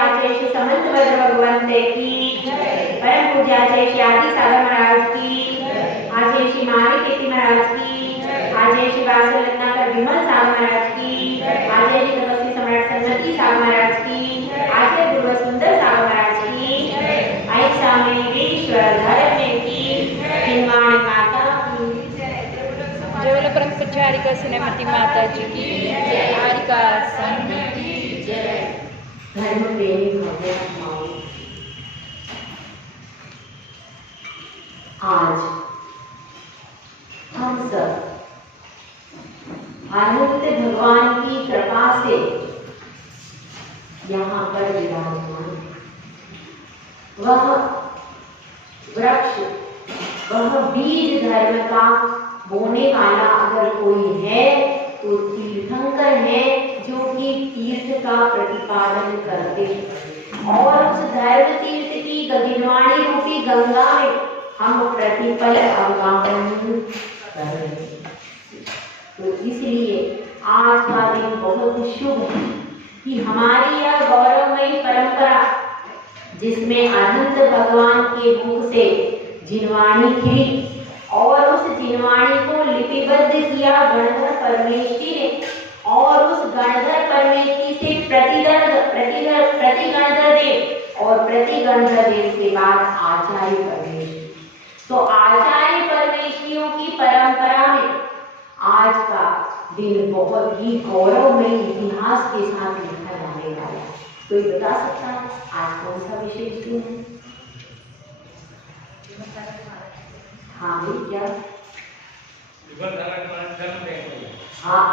आचार्य श्री समंत भद्र भगवंते की, परम पूज्य आचार्य श्री आदि सागर महाराज की, आचार्य श्री महावीर कीर्ति महाराज की, आचार्य श्री वासुदेव रत्नाकर विमल सागर महाराज की, आचार्य श्री तपस्वी सम्राट सन्नति सागर महाराज की, आचार्य गुरु सुंदर सागर महाराज की, ऐसा मेरी ईश्वर धर्म की, हिंदवाणी माता की, जय परम प्रचारिका श्रीमती माता जी की जय, हारिका संघ की जय। धर्म प्रेमी भगवान, आज हम सब आदित्य भगवान की कृपा से यहाँ पर विराजमान, वह वृक्ष, वह बीज धर्म का बोने वाला अगर कोई है तो तीर्थंकर है, जो कि तीर्थ का प्रतिपादन करते हैं। और उस धर्म तीर्थ की गदिनवाणी रूपी गंगा में हम प्रतिपल अवगाहन कर रहे हैं। तो इसलिए आज का दिन बहुत शुभ है कि हमारी यह गौरवमयी परंपरा, जिसमें अनंत भगवान के मुख से जिनवाणी खिली और उस जिनवाणी को लिपिबद्ध किया गणधर परमेष्ठी ने, और उस गणधर परमेष्ठी से प्रति गणधर देव और प्रति गणधर देव के बाद आचार्य परमेष्ठी। तो आचार्य परमेष्ठियों की परंपरा में आज का दिन बहुत ही गौरवमय इतिहास के साथ लिखा जाने वाला है। कोई बता सकता है आज कौन सा विशेष दिन है? हाँ भाई, क्या? हाँ,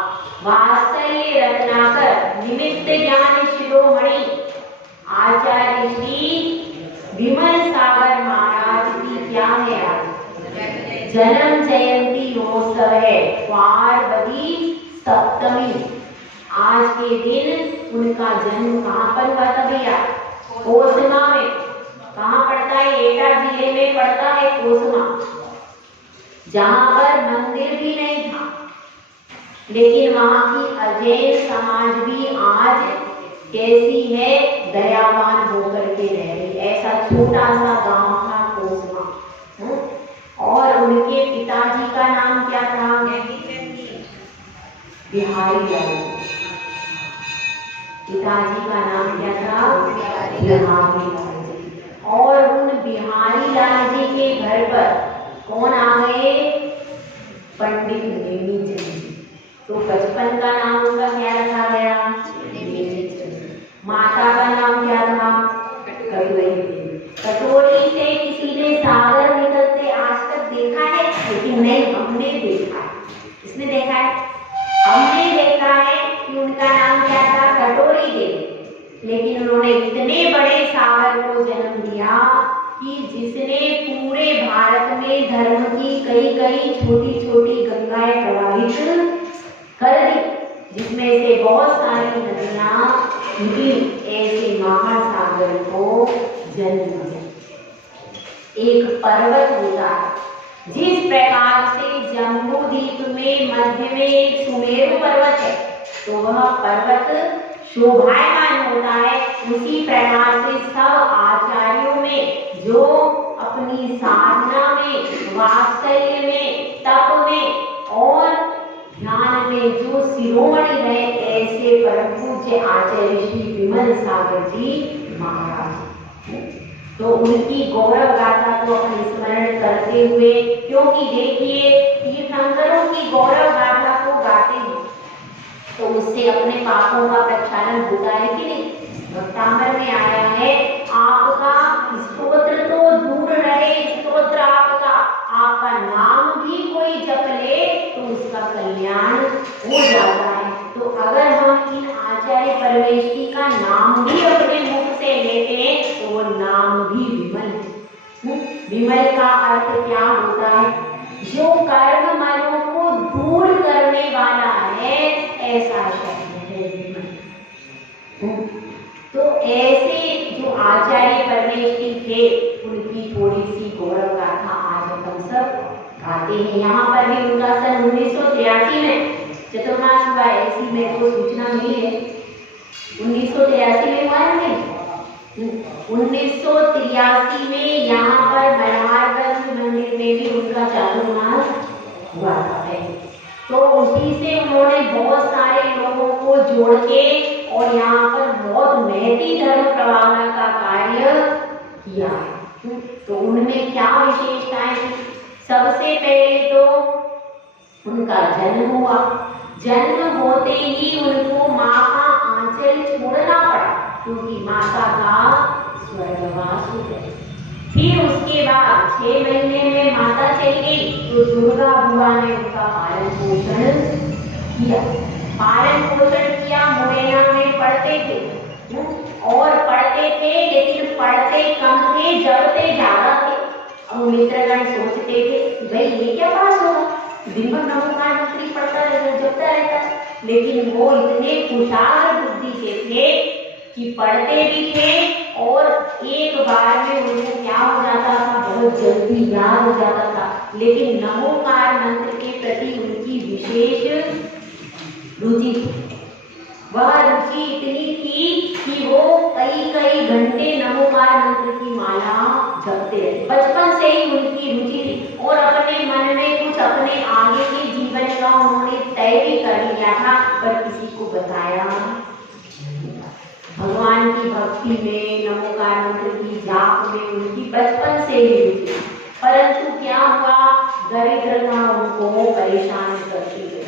वात्सल्य रत्नाकर निमित्त ज्ञान शिरोमणि आचार्य श्री विमल सागर महाराज की क्या है आज? जन्म जयंती महोत्सव है, पार्वती सप्तमी। आज के दिन उनका जन्म कहाँ पर हुआ था भैया? कोसमा में। कहाँ पड़ता है? एटा जिले में पड़ता है कोसमा, जहाँ पर मंदिर भी नहीं था, लेकिन वहाँ की अजैन समाज भी आज कैसी है? दयावान होकर के रह रही। ऐसा छोटा सा गांव था कोसमा। और उनके पिताजी का नाम क्या था? बिहारी लाल। पिताजी का नाम क्या था? बिहारी लाल। और उन बिहारी लाल जी के घर पर कौन आ गए? पंडित नेमीचंद जी। तो बचपन का नाम उनका क्या रखा गया? नेमीचंद। माता का नाम क्या था? कटोरी देवी। कटोरी से किसी ने सागर निकलते आज तक देखा है? लेकिन नहीं, हमने देखा है। किसने देखा है? हमने देखा है कि उनका नाम क्या था? कटोरी देवी। लेकिन उन्होंने इतने बड़े सागर को जन्म दिया कि जिसने पूरे भारत में धर्म की कई कई छोटी छोटी गंगाएं प्रवाहित कर दी, जिसमें से बहुत सारी नदियां निकली। ऐसे महासागर को जन्म दिया। एक पर्वत होता है, जिस प्रकार से जम्बूद्वीप में मध्य में एक सुमेरु पर्वत है, तो वह पर्वत शोभायमान होता है। उसी प्रकार से सब आचार्यों में जो अपनी साधना में, वात्सल्य में, तप में और ध्यान में जो शिरोमणि है, ऐसे परम पूज्य आचार्य श्री विमल सागर जी महाराज। तो उनकी गौरव गाथा को अपने स्मरण करते हुए, क्योंकि देखिए तीर्थंकरों की गौरव गाथा को गाते हैं तो उससे अपने पापों का प्रक्षालन होता है कि नहीं? भक्तामर में आया है, आपका स्तोत्र तो दूर रहे, स्तोत्र आपका, आपका नाम भी कोई जप ले तो उसका कल्याण हो जाता है। तो अगर हम इन आचार्य परमेष्ठी का नाम भी अपने मुख से लेते हैं तो वो नाम भी विमल है। विमल का अर्थ क्या होता है? जो कर्म मनों को दूर करने वाला है, ऐसा शब्द है विमल। तो ऐसे जो आचार्य परमेष्ठी थे, उनकी थोड़ी सी गौरव गाथा आज हम सब गाते हैं। यहाँ पर भी उनका सन 1983 में चतुर्मास हुआ, ऐसी मेरे को सूचना मिली है। 1983 में हुआ है नहीं? 1983 में यहाँ पर मल्हारगंज मंदिर में भी उनका चातुर्मास हुआ था। तो उसी से उन्होंने बहुत सारे लोगों को जोड़ के और यहाँ पर बहुत महती धर्म प्रवाह का कार्य किया। तो उनमें क्या विशेषताएं थी? सबसे पहले तो उनका जन्म हुआ। जन्म होते ही उनको माँ का आंचल छोड़ना पड़ा क्योंकि माता का स्वर्गवास हो गया। फिर उसके बाद 6 महीने में माता चली गई तो दुर्गा बुआ ने उनका पालन पोषण किया। मुरैना में पढ़ते थे और पढ़ते थे, लेकिन पढ़ते कम थे, जपते ज्यादा थे। अब मित्रगण सोचते थे भाई ये क्या पास होगा, दिन भर नमोकार मंत्री पढ़ता रहता, जपता रहता। लेकिन वो इतने कुशाग्र बुद्धि के थे कि पढ़ते भी थे और एक बार में उनको क्या हो जाता था, बहुत जल्दी याद हो जाता था। लेकिन नमोकार मंत्र के प्रति उनकी विशेष रुचि, वह रुचि इतनी थी कि वो कई घंटे नमोकार मंत्र की माला जपते रहे। बचपन से ही उनकी रुचि थी और अपने मन में कुछ अपने आगे के जीवन का उन्होंने तय भी कर लिया था, पर किसी को बताया। भगवान की भक्ति में, नमोकार मंत्र की जाप में उनकी बचपन से ही रुचि। परंतु क्या हुआ, दरिद्रता उनको परेशान करती गई।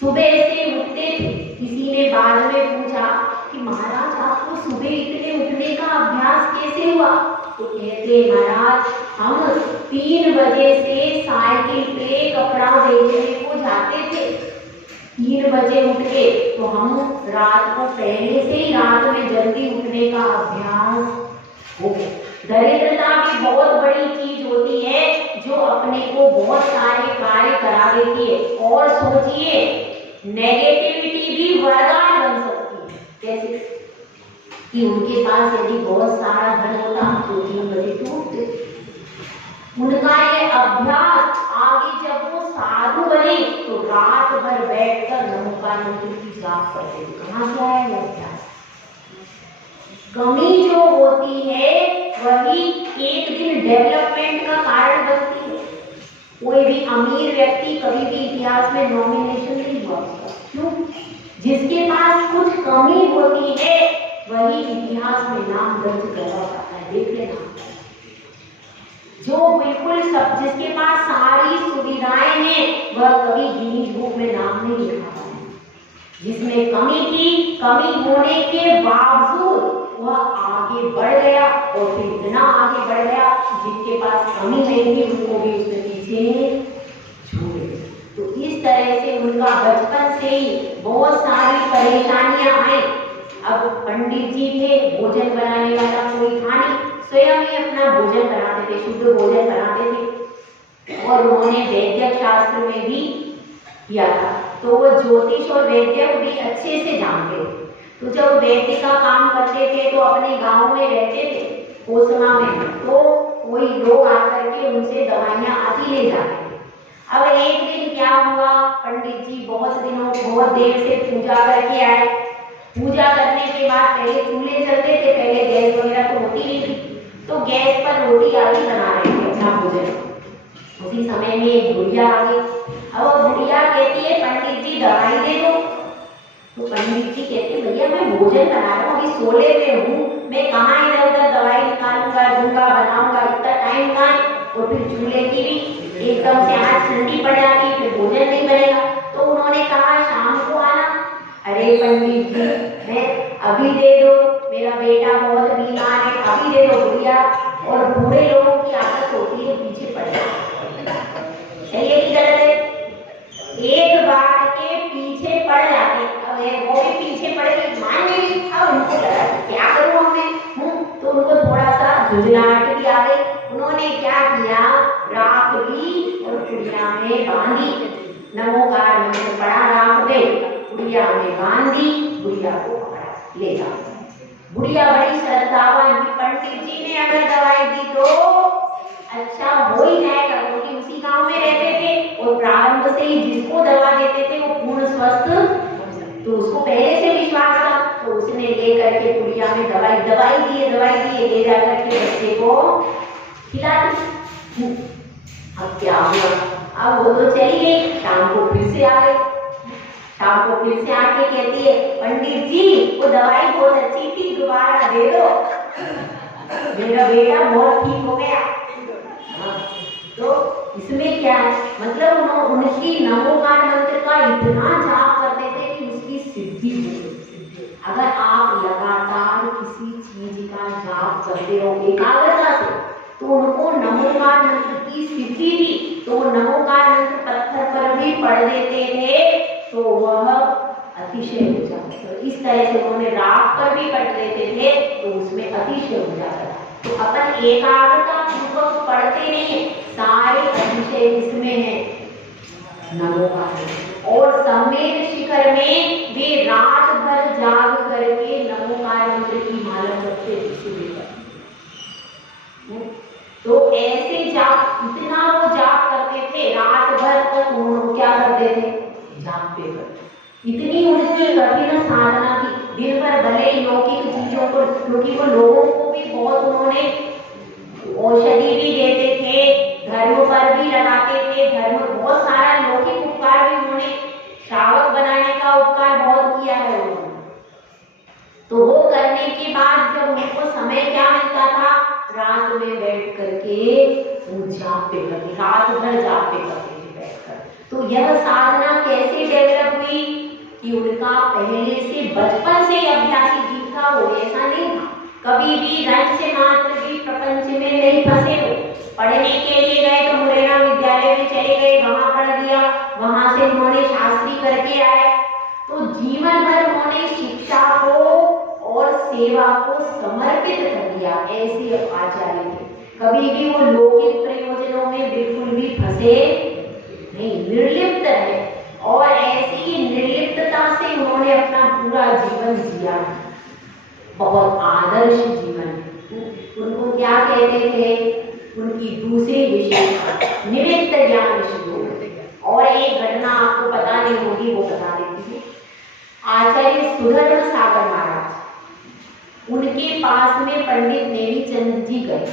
सुबह से उठते थे, किसी ने बाद में पूछा कि महाराज आपको सुबह इतने उठने का अभ्यास कैसे हुआ? तो कहते महाराज हम 3 बजे से साइकिल पे कपड़ा बेचने को जाते थे। 3 बजे उठ के तो हम रात को पहले से ही रात में जल्दी उठने का अभ्यास हो गया। दरिद्रता भी बहुत बड़ी चीज होती है जो अपने को बहुत सारे कार्य करा देती है। और सोचिए नेगेटिविटी भी वरदान बन सकती है। कैसे कि उनके पास यदि बहुत सारा धन होता तो 3 बजे तो उठते। उनका ये अभ्यास आगे जब वो साधु बने तो रात भर बैठकर नमोकार मंत्र की जाप करते थे। कहाँ से आया ये अभ्यास? कमी जो होती है वही एक दिन डेवलपमेंट का कारण बनती है। कोई भी अमीर व्यक्ति कभी भी इतिहास में नॉमिनेशन नहीं हुआ। क्यों? जिसके पास कुछ कमी होती है वही इतिहास में नाम दर्ज करवा पाता है। देख लेना, जो बिल्कुल सब जिसके पास सारी सुविधाएं हैं वह कभी गिनीज बुक में नाम नहीं लिखा पाता। जिसमें कमी थी, कमी होने के बावजूद वह आगे बढ़ गया और फिर इतना आगे बढ़ गया जिनके पास कमी नहीं थी उनको भी उसके पीछे छोड़े। तो इस तरह से उनका बचपन से ही बहुत सारी परेशानियां आई। अब पंडित जी थे, भोजन बनाने वाला कोई था नहीं, स्वयं ही अपना भोजन बनाते थे, शुद्ध भोजन बनाते थे। और उन्होंने वैद्य शास्त्र में भी किया था, तो वो ज्योतिष और वैद्य भी अच्छे से जानते थे। तो जब वैद्य का काम करते थे तो अपने गांव में रहते थे कोसमा में, तो कोई लोग आकर के उनसे दवाइयां आदि ले जाते थे। अब एक दिन क्या हुआ, पंडित जी बहुत देर से पूजा करके आए। पूजा करने के बाद पहले चूल्हे जलते थे, पहले गैस वगैरह तो होती नहीं थी, तो गैस पर रोटी आदि बना रहे थे अपना भोजन। उसी समय में एक बुढ़िया आ गई। अब वो बुढ़िया कहती है पंडित जी दवाई दे दो। तो पंडित जी कहते भैया मैं भोजन बना रहा हूँ, अभी सोले में हूँ, मैं कहाँ इधर उधर दवाई निकालूंगा, दूंगा, बनाऊंगा, इतना टाइम कहाँ है। और फिर चूल्हे की भी एकदम से आँच ठंडी पड़ जाती, फिर भोजन नहीं बनेगा। तो उन्होंने कहा शाम को आना। अरे पंडित जी मैं अभी दे दो, मेरा बेटा बहुत बीमार है, अभी दे दो। बुढ़िया और बूढ़े लोगों की आदत होती है पीछे पड़ जाना। सही है कि गलत है? एक बार के पीछे पड़ जाते, अब वो भी पीछे पड़ गई, मान गई। अब उनको लगा क्या करूं हमने, तो उनको थोड़ा सा झुंझलाहट भी आ गई। उन्होंने क्या किया, राख ली और पुड़िया में बांधी। नमोकार मंत्र पढ़ा, राख दे बुढ़िया में बांधी, बुढ़िया को पकड़ा ले जाओ। बुढ़िया बड़ी श्रद्धावान की, पंडित जी ने अगर दवाई दी तो अच्छा हो ही जाएगा, क्योंकि उसी गांव में रहते थे और प्रारंभ से ही जिसको दवा देते थे वो पूर्ण स्वस्थ, तो उसको पहले से विश्वास था। तो उसने लेकर के बुढ़िया में दवाई दी करके ले जा करके बच्चे को खिलाती। अब क्या हुआ, अब वो तो चली गई, शाम को फिर से आ गई। शाम को फिर से आके कहती है, पंडित जी वो दवाई बहुत अच्छी थी, दोबारा दे दो, मेरा बेटा बहुत ठीक हो गया। तो इसमें क्या है, मतलब उनकी नमोकार मंत्र का इतना जाप करते थे कि उसकी सिद्धि हो गई। अगर आप लगातार किसी चीज का जाप करते हो एकाग्रता से, तो उनको नमोकार मंत्र की सिद्धि थी, तो वो नमोकार मंत्र पत्थर पर भी पढ़ देते थे तो वह अतिशय हो जाता। तो इस तरह से उन्होंने राख पर भी पढ़ देते थे तो उसमें अतिशय हो जाता। तो अपन एकाग्रता पूर्वक पढ़ते नहीं, सारे अतिशय इसमें है नमोकार। और सम्मेद शिखर में वे रात भर जाग करके नमोकार मंत्र की माला करते थे। तो ऐसे जाप, इतना वो जाप करते थे, रात भर तक वो क्या करते थे, जाप पे करते। इतनी उनकी कठिन साधना थी, दिन भर भले लौकिक चीजों को, क्योंकि वो लोगों को भी बहुत उन्होंने औषधि भी देते थे, धर्म पर भी लगाते थे, धर्म बहुत सारा लौकिक उपकार भी उन्होंने, श्रावक बनाने का उपकार बहुत किया है उन्होंने। तो वो करने के बाद जब उनको समय क्या मिलता था, रात में बैठ करके वो जाप पे करते, रात भर जाप पे करते थे बैठकर। तो यह साधना कैसे डेवलप हुई कि उनका पहले से बचपन से अभ्यासी जीव था वो, ऐसा नहीं था कभी भी रंग से मात्र भी प्रपंच में नहीं फंसे। हो पढ़ने के लिए गए तो मुरैना विद्यालय में चले गए, वहां पढ़ लिया, वहां से उन्होंने शास्त्री करके आए। तो जीवन भर उन्होंने शिक्षा को और सेवा को समर्पित कर दिया, ऐसे आचार्य थे। कभी भी वो लौकिक प्रयोजनों में बिल्कुल भी फंसे नहीं, निर्लिप्त रहे, और ऐसी निर्लिप्तता से उन्होंने अपना पूरा जीवन जिया, बहुत आदर्श जीवन। उनको क्या कहते थे, उनकी दूसरी विशेषता निमित्त ज्ञान शुरू। और एक घटना आपको पता नहीं होगी, वो बता देती हूँ। आचार्य सुधर्म सागर महाराज, उनके पास में पंडित नेमीचंद जी गए,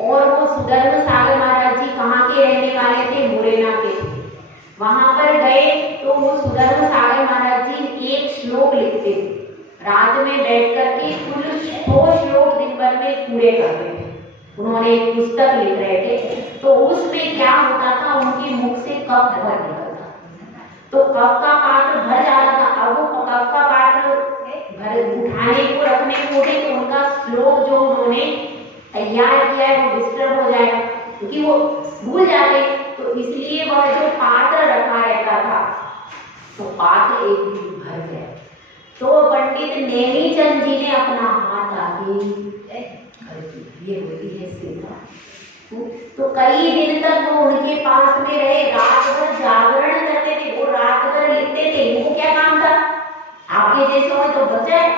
और वो सुधर्म सागर महाराज जी कहाँ के रहने वाले थे, मुरैना के थे। वहां पर गए तो वो सुधर्म सागर महाराज जी एक श्लोक लिखते थे, रात में बैठ करके कुल 100 श्लोक दिन भर में पूरे करते थे। उन्होंने एक पुस्तक लिख रहे थे, तो उसमें क्या होता था, उनके मुख से कफ भर निकलता, तो कफ का पात्र भर जाता था। अब वो कफ का पात्र भर उठाने को रखने को उठे तो उनका श्लोक जो उन्होंने तैयार किया है वो डिस्टर्ब हो जाएगा, क्योंकि वो भूल जाते। तो इसलिए वह जो पात्र रखा रहता था, तो पात्र एक दिन भर गया। तो पंडित नेमीचंद जी ने अपना हाथ आगे कर दिया, ये होती है सेवा। तो कई दिन तक वो उनके पास में रहे, रात भर जागरण करते थे, वो रात भर लिखते थे। इनको क्या काम था, आपके जैसे हो तो बचाए,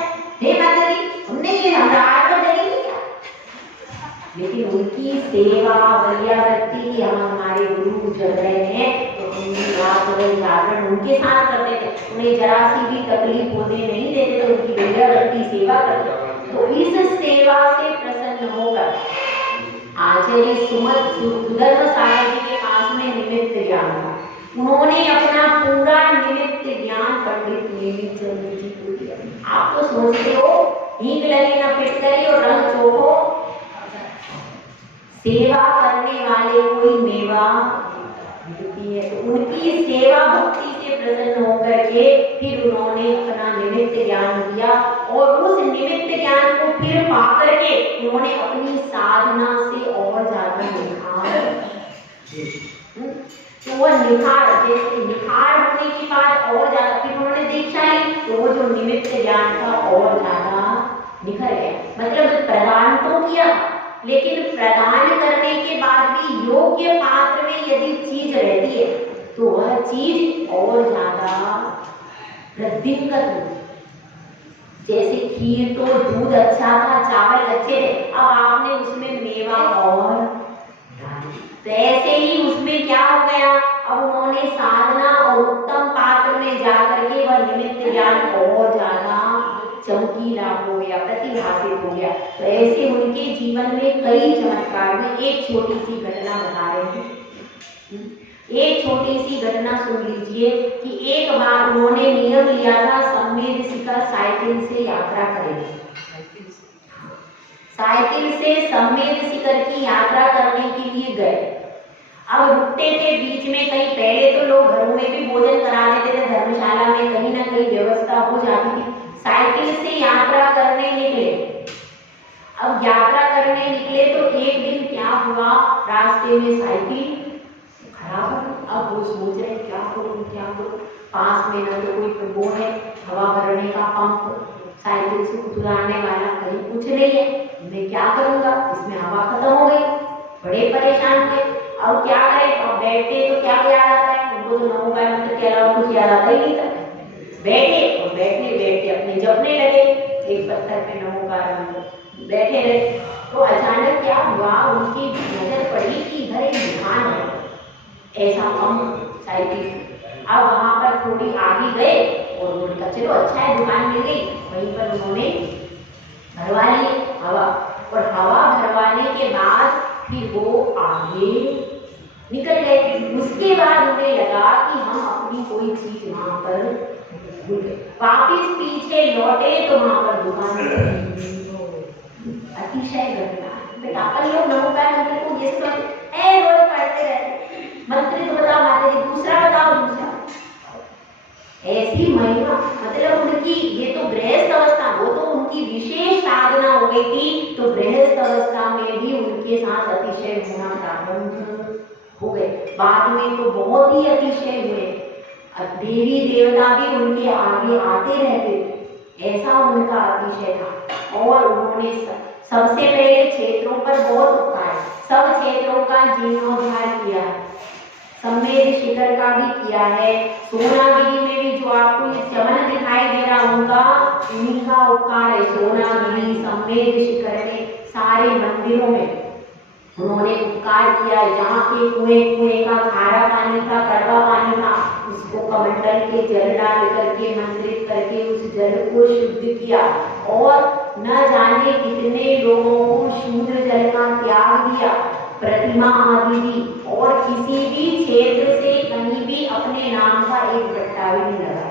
हे माता दी हमने ये रात भर जगी नहीं किया, लेकिन उनकी सेवा वैयावृत्ति की, हम हमारे गुरु जग रहे हैं तो हम रात भर जागरण उनके साथ करते थे, उन्हें जरा सी भी तकलीफ होने नहीं देते थे, उनकी वैयावृत्ति सेवा करते। तो इस सेवा से प्रसन्न होकर आचार्य सुधर्म सागर जी के पास में निमित्त ज्ञान था, उन्होंने अपना पूरा निमित्त ज्ञान पंडित नेमीचंद जी को दिया। आप तो सोचते हो हींग लगे ना पिटकरी और रंग चोखो, सेवा करने वाले कोई मेवा मिलती है। तो उनकी सेवा भक्ति से प्रसन्न होकर के फिर उन्होंने अपना निमित्त ज्ञान दिया, और उस निमित्त ज्ञान को फिर पाकर के उन्होंने अपनी साधना से और ज्यादा निखार, तो वह निखार, जैसे निखार होने के बाद और ज्यादा फिर उन्होंने दीक्षा ली, तो वो जो निमित्त ज्ञान था और ज्यादा निखर गया। मतलब प्रदान तो किया, लेकिन प्रदान करने के बाद भी योग्य पात्र में यदि चीज रहती है तो वह चीज और ज्यादा वृद्धिंगत होती। जैसे खीर तो दूध अच्छा था, चावल अच्छे थे, अब आपने उसमें मेवा और डाली, तो ऐसे ही उसमें क्या हो गया, अब उन्होंने साधना और उत्तम पात्र में जाकर के वह निमित्त ज्ञान और ज्यादा चमकीला हो गया, प्रतिभाषित हो गया। तो ऐसे उनके जीवन में कई चमत्कार हुए। एक छोटी सी घटना बता रहे हैं। एक छोटी सी घटना सुन लीजिए कि एक बार उन्होंने नियम लिया था सम्मेद शिखर साइकिल से यात्रा करें। साइकिल से सम्मेद शिखर की यात्रा करने के लिए गए। अब रुकते थे बीच में कहीं, पहले तो लोग घरों में भी भोजन करा देते थे, धर्मशाला में कहीं ना कहीं व्यवस्था हो जाती थी। साइकिल से यात्रा करने निकले। अब यात्रा करने निकले तो एक दिन क्या हुआ, रास्ते में साइकिल खराब हो गई। अब वो सोच रहे क्या करूं, पास में ना तो कोई वो है हवा भरने का पंप, साइकिल से उतराने वाला कहीं कुछ नहीं है, मैं क्या करूंगा, इसमें हवा खत्म हो गई। बड़े परेशान थे। अब क्या करें, अब बैठे तो क्या याद आता है उनको, तो नमोकार मंत्र के अलावा कुछ याद आता ही नहीं था। बैठे और बैठे अपने जपने लगे, एक पत्थर पे नमोकार मंत्र बैठे रहे। तो अचानक क्या हुआ, उनकी नजर पड़ी कि इधर एक दुकान है, ऐसा पंप साइकिल। अब वहां पर थोड़ी आगे गए और उन्होंने कहा चलो अच्छा है दुकान मिल गई, वहीं पर उन्होंने भरवा ली हवा। और हवा भरवाने के बाद फिर वो आगे निकल गए। उसके बाद उन्हें लगा कि हम अपनी कोई चीज वहां पर भूल गए। वापिस पीछे लौटे तो वहां पर दुकान अतिशय घटना। बेटा अपन लोग नमोकार मंत्र को ये सब रोज पढ़ते रहते, मंत्र तो बताओ माता जी, दूसरा बताओ दूसरा। ऐसी महिमा, मतलब उनकी ये तो गृहस्थ अवस्था, वो तो उनकी विशेष साधना हो गई थी, तो गृहस्थ अवस्था में भी उनके साथ अतिशय होना प्रारंभ हो गए। बाद में तो बहुत ही अतिशय हुए, देवी देवता भी उनके आगे आते रहते, ऐसा उनका अतिशय था। और उन्होंने सबसे पहले क्षेत्रों पर बहुत उपकार, सब क्षेत्रों का जीर्णोद्धार किया है। सम्मेद शिखर का भी किया है, सोनागिरी में भी जो आपको ये चमन दिखाई दे रहा उनका, उन्हीं का उपकार है। सोनागिरी सम्मेद शिखर में सारे मंदिरों में उन्होंने उपकार किया। यहाँ के कुएं का खारा पानी था, कड़वा पानी था, उसको कमंडल के जल डाल करके मंत्रित करके उस जल को शुद्ध किया। और न जाने कितने लोगों को शुद्ध जल का त्याग दिया, प्रतिमा आदि दी। और किसी भी क्षेत्र से कहीं भी अपने नाम का एक गट्टा भी नहीं लगा,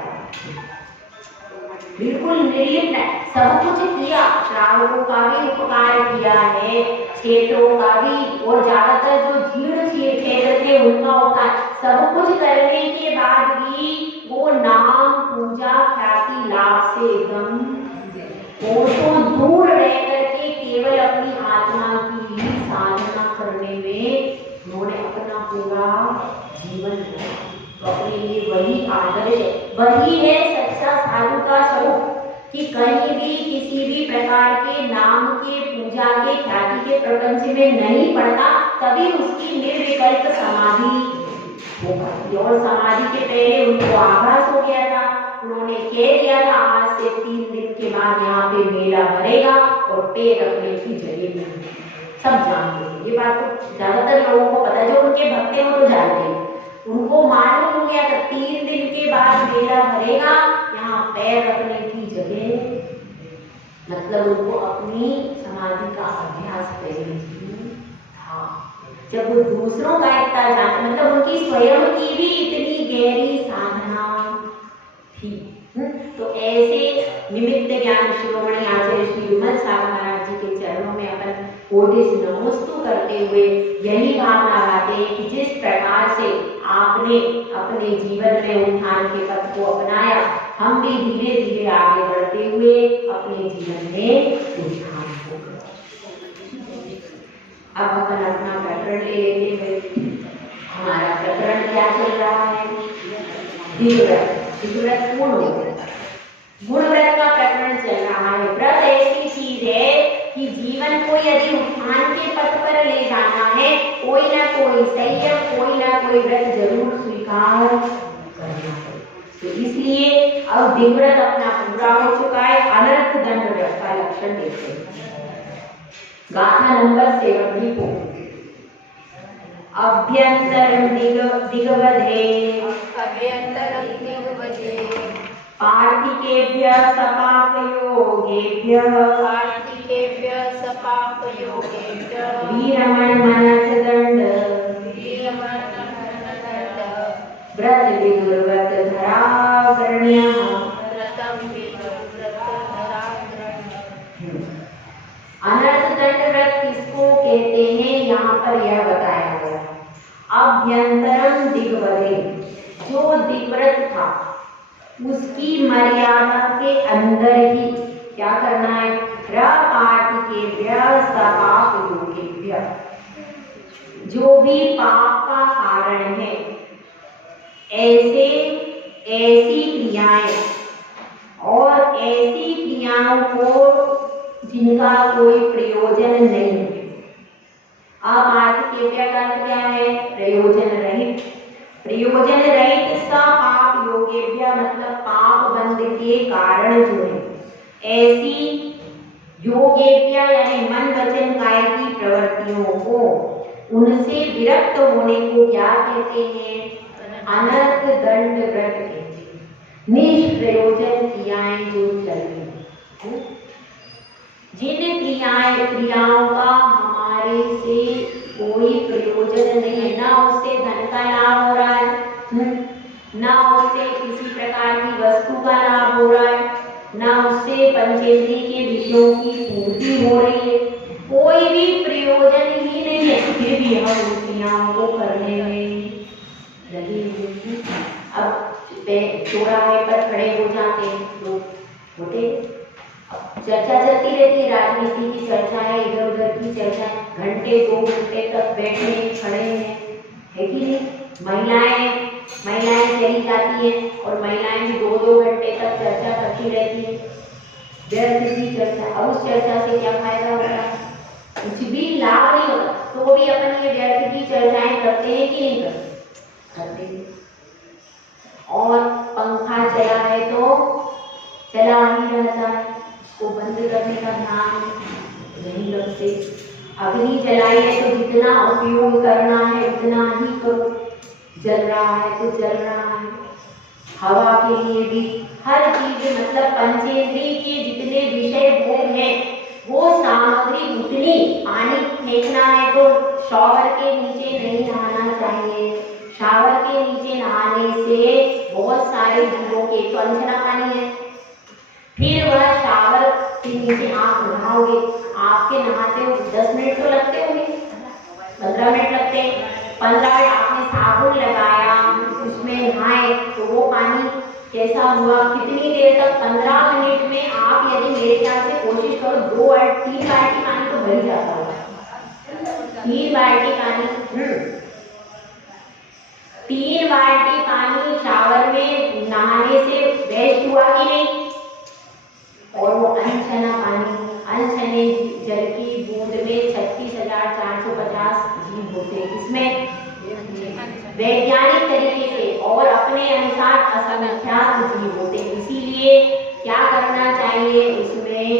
बिल्कुल निर्लिप्त है, सब कुछ किया। श्रावकों का भी उपकार किया है, क्षेत्रों का भी, और ज्यादातर जो जीर्ण क्षेत्र थे उनका उपकार। सब कुछ करने के बाद भी वो नाम पूजा ख्याति लाभ से एकदम कोसों दूर रह करके केवल अपनी आत्मा की ही साधना करने में उन्होंने अपना पूरा जीवन दिया। तो अपने लिए वही आदर्श है, वही है सच्चा साधु का स्वरूप, कि कहीं भी किसी भी प्रकार के नाम के पूजा के ख्याति के प्रपंच में नहीं पड़ता, तभी उसकी निर्विकल्प समाधि होगी। और समाधि के पहले उनको आभास हो गया था, उन्होंने कह दिया था आज से 3 दिन के बाद यहाँ पे मेला भरेगा और पैर रखने की जगह नहीं। सब जानते हैं ये बात, तो ज्यादातर लोगों को पता है, जो उनके भक्त हैं वो तो जानते हैं। उनको मालूम हो गया था 3 दिन के बाद मेला भरेगा, यहाँ पैर रखने की जगह, मतलब उनको अपनी समाधि का अभ्यास पहले ही था। जब वो दूसरों का इतना जानते, मतलब उनकी स्वयं की भी इतनी गहरी साधना थी। तो ऐसे निमित्त ज्ञान शिरोमणि आचार्य श्री विमल सागर महाराज जी के चरणों में अपन कोटि नमोस्तु करते हुए यही भावना लाते हैं कि जिस प्रकार से आपने अपने जीवन में उत्थान के पथ को अपनाया, हम भी धीरे धीरे आगे बढ़ते हुए अपने जीवन में उत्थान हो। अब अपन अपना प्रकरण ले लेते हैं। हमारा प्रकरण क्या चल रहा है? दिव्यव्रत। दिव्यव्रत पूर्ण हो गया, गुणव्रत का प्रकरण चल रहा है। व्रत ऐसी चीज है कि जीवन को यदि उत्थान के पथ पर ले जाना है, कोई ना कोई संयम, कोई ना कोई व्रत जरूर स्वीकार करना है। तो इसलिए अब दिव्यव्रत अपना पूरा हो चुका है। अनर्थ दंड व्रत का लक्षण देखते हैं। गाथा नंबर 74। अभ्यंतरं दिग्वधे अभ्यंतरं दिग्वधे पार्थिकेभ्यः सपाकयो योगेभ्यः आर्तिकेभ्यः सपापयोगेभ्यः वीरमणमनसदण्ड व्रत विदुर्व्रत धराग्रण्यः अनर्थ दंड व्रत किसको कहते हैं, यहाँ पर यह बताया गया। अभ्यंतरम दिग्वदे, जो दिग्व्रत था उसकी मर्यादा के अंदर ही क्या करना है, प्रपाटिकेभ्यः सपापयोगेभ्यः, जो भी पाप का कारण है, ऐसी क्रियाएं और ऐसी क्रियाओं को जिनका कोई प्रयोजन नहीं है। अपाटिकेभ्यः का अर्थ क्या है, प्रयोजन रहित। प्रयोजन रहित सपाप योगेभ्यः मतलब पाप बंध के कारण जो है, ऐसी योगेभ्यः यानी मन वचन काय की प्रवृत्तियों को, उनसे विरक्त होने को क्या कहते हैं, अनर्थ दंड व्रत कहते हैं। निष्प्रयोजन क्रियाएं जो चल रही हैं, जिन क्रियाओं का हमारे से कोई प्रयोजन नहीं है, ना उससे धन का लाभ हो रहा है, ना उससे किसी प्रकार की वस्तु का लाभ हो रहा है, ना उससे पंचेंद्रिय के विषयों की पूर्ति हो रही है, कोई भी प्रयोजन ही नहीं है, फिर भी हम उन क्रियाओं को करने में लगे हुए हैं। अब चौराहे पर खड़े हो जाते हैं लोग, होते चर्चा चलती रहती है, राजनीति की चर्चा है, इधर उधर की चर्चा है, घंटे 2 घंटे तक बैठे खड़े हैं, है कि नहीं। महिलाएं चली जाती है और महिलाएं भी 2-2 घंटे तक चर्चा करती रहती है, व्यर्थ की चर्चा। अब उस चर्चा से क्या फायदा होता है, कुछ भी लाभ नहीं होता, तो भी अपन ये व्यर्थ की चर्चाएं करते हैं कि नहीं करते हैं। और पंखा चला है तो चला ही रहता है, उसको बंद करने का ध्यान नहीं रखते। अग्नि जलाई है तो जितना उपयोग करना है उतना ही करो, जल रहा है तो जल रहा है। हवा के लिए भी हर चीज मतलब पंचेंद्रिय के जितने विषय भोग हैं वो सामग्री उतनी, पानी फेंकना है तो शॉवर के नीचे नहीं नहाना चाहिए, शावर के नीचे नहाने से बहुत सारे जीवों के तो अनछना पानी है, फिर वह शावर के नीचे आप नहाओगे, आपके नहाते हो 10 मिनट तो लगते होंगे, 15 मिनट लगते हैं। 15 मिनट आपने साबुन लगाया, उसमें नहाए तो वो पानी कैसा हुआ, कितनी देर तक, 15 मिनट में आप यदि मेरे ख्याल से कोशिश करो 3 बाल्टी पानी तो भर ही जाता होगा। 3 बाल्टी पानी 3 बाल्टी पानी शावर में नहाने से वेस्ट हुआ कि नहीं। और वो अनछना पानी, अनछने जल की बूंद में 36,450 जीव होते हैं। इसमें वैज्ञानिक तरीके से और अपने अनुसार असंख्यात जीव होते हैं। इसीलिए क्या करना चाहिए, उसमें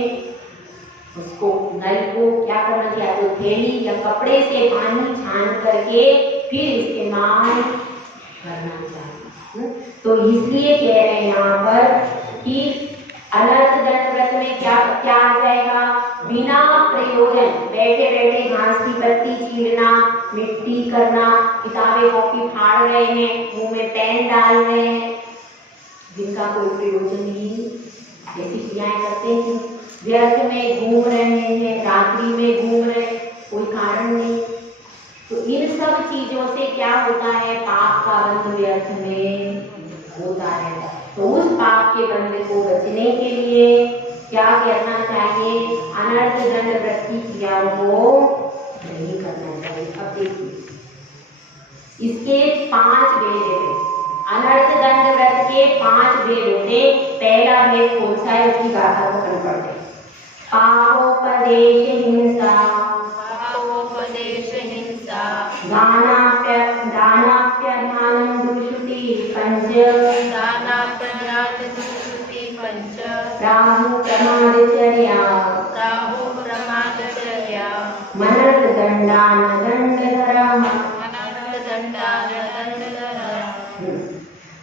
उसको नल को क्या करना चाहिए, तो थैली या कपड़े से पानी छान करके फिर इस्तेमाल करना चाहिए। तो इसलिए कह रहे हैं यहाँ पर कि अनर्थ दंड व्रत में क्या क्या आ जाएगा, बिना प्रयोजन बैठे बैठे घास की पत्ती चीरना, मिट्टी करना, किताबें कॉपी फाड़ रहे हैं, मुंह में पेन डाल रहे हैं, जिनका कोई प्रयोजन नहीं, ऐसी क्रियाएं करते हैं। व्यर्थ में घूम रहे हैं, रात्रि में घूम रहे, कोई कारण नहीं। तो इन सब चीजों से क्या होता है, पाप का बंध व्यर्थ में होता है। तो उस पाप के बंध को बचने के लिए क्या करना चाहिए, अनर्थ दंड व्रत की क्रियाओं को नहीं करना चाहिए। अब देखिए इसके 5 भेद हैं। अनर्थ दंड व्रत के 5 भेद होते। पहला भेद कौन सा है, उसकी गाथा को हम पढ़ते हैं। पापोपदेश हिंसा, दानाप्यध्यानं दुष्कृति पंच, राहु प्रमादचर्या, मनर्थ दंडान दंडधरः।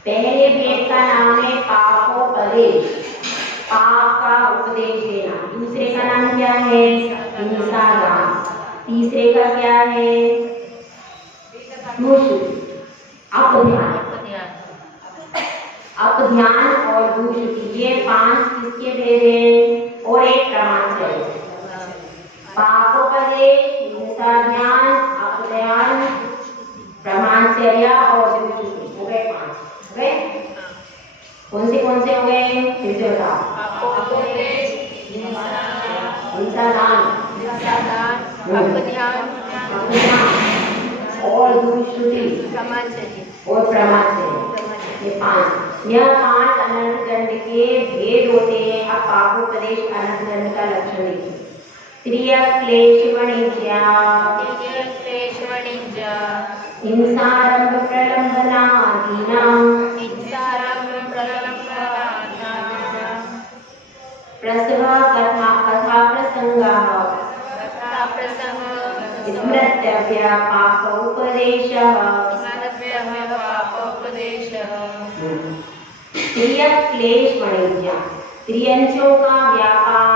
पहले भेद का नाम है पापोपदेश, पाप का का उपदेश देना। दूसरे का नाम क्या है? हिंसा दान। तीसरे का क्या है? अपध्यान। अपध्यान और दूषित, ये 5 किसके भेद हैं? और एक प्रमाणचर्य। पापोपदेश, हिंसा ज्ञान, अपध्यान, प्रमाणचर्या और दूषित, हो गए 5। हो गए? कौन से हो गए? फिर से बताओ। हिंसा दान, अपध्यान और दूषित और प्रमाणचर्य, ये 5। यह 5 अनंत दंड के भेद होते हैं। अब पापोपदेश अनंत दंड का लक्षण देखिए। त्रियक क्लेश वाणिज्या, हिंसारंभ प्रलंबनादीनां, प्रसव कथा प्रसंगाः, स्मृतव्या पापोपदेशः। त्रियक क्लेश वाणिज्य, त्रियंशों का व्यापार,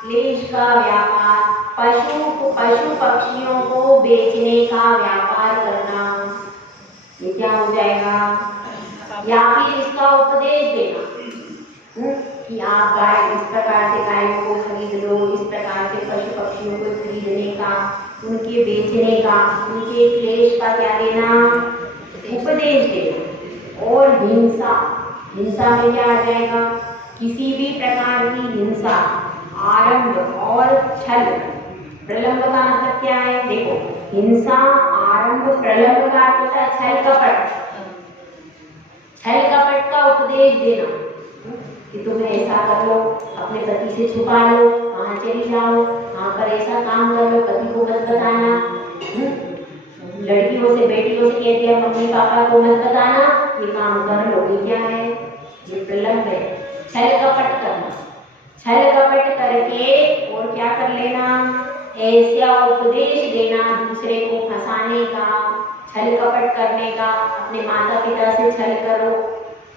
क्लेश का व्यापार, पशु पक्षियों को बेचने का व्यापार करना, ये क्या हो जाएगा? या फिर इसका उपदेश देना कि आप गाय इस प्रकार से गायों को खरीद लो, इस प्रकार से पशु पक्षियों को खरीदने का, उनके बेचने का, उनके क्लेश का क्या देना? उपदेश देना। और हिंसा, हिंसा में क्या आ जाएगा? किसी भी प्रकार की हिंसा, आरंभ और छल। प्रलंब का मतलब क्या है? देखो, हिंसा, आरंभ, प्रलंब का अर्थ होता है छल कपट। छल कपट का उपदेश देना कि तुम ऐसा कर लो, अपने पति से छुपा लो, कहाँ चली जाओ, कहाँ पर ऐसा काम कर लो, पति को मत बताना। लड़कियों से, बेटियों से कहते हैं मम्मी पापा को मत बताना, ये काम कर लो। ये क्या है? ये प्रलंब है। छल कपट करना, छल कपट करके और क्या कर लेना? ऐसा उपदेश देना दूसरे को फंसाने का, छल कपट करने का, अपने माता पिता से छल करो,